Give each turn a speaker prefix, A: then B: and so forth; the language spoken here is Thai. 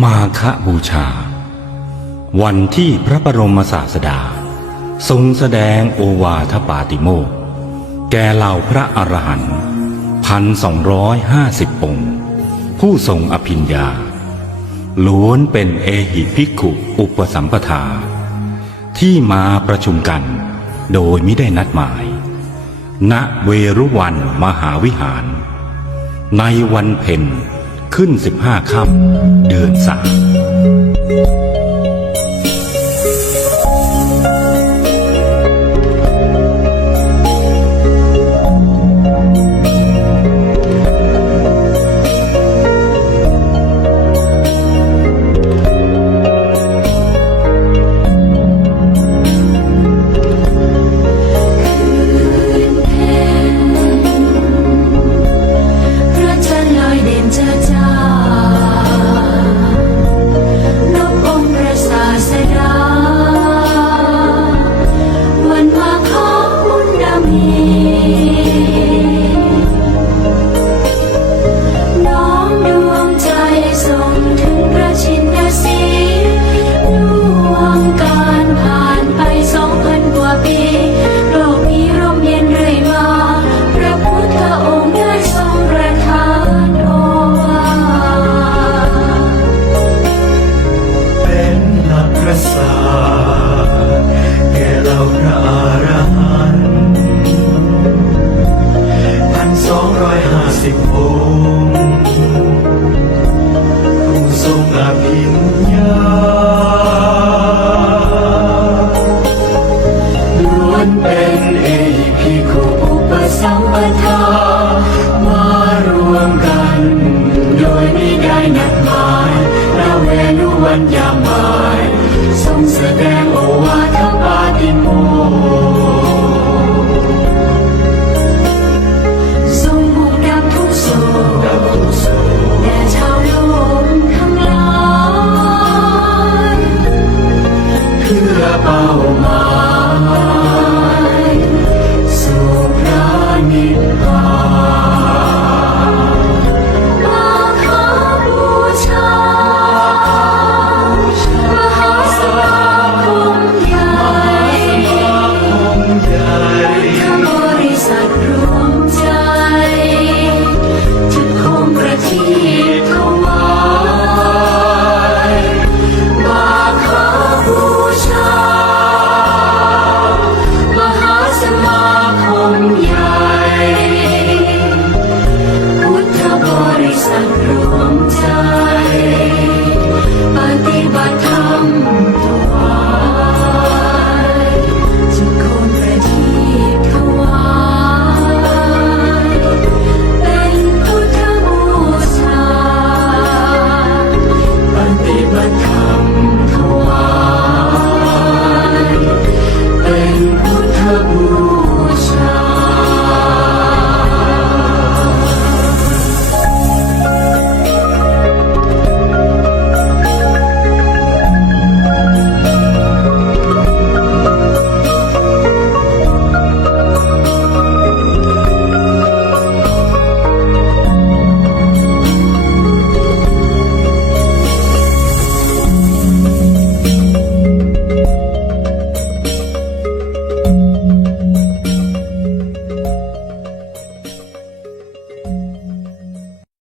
A: มาคบูชา วันที่พระบรมศาสดา ทรงแสดงโอวาทปาติโมกแก่เหล่าพระอรหันต์พันสองร้อยห้าสิบองค์ ผู้ทรงอภิญญา ล้วนเป็นเอหิภิกขุอุปสัมปทา ที่มาประชุมกันโดยไม่ได้นัดหมาย ณเวรุวันมหาวิหาร ในวันเพ็ญ ขึ้นสิบห้าค่ำเดือนสาม
B: ล้วนเป็น
C: เอพิคุอุป
B: สัมปทามา
C: รวมกัน โดยไม่ได้นัดหมายณเวนุวันยามาย
B: ทรงแสด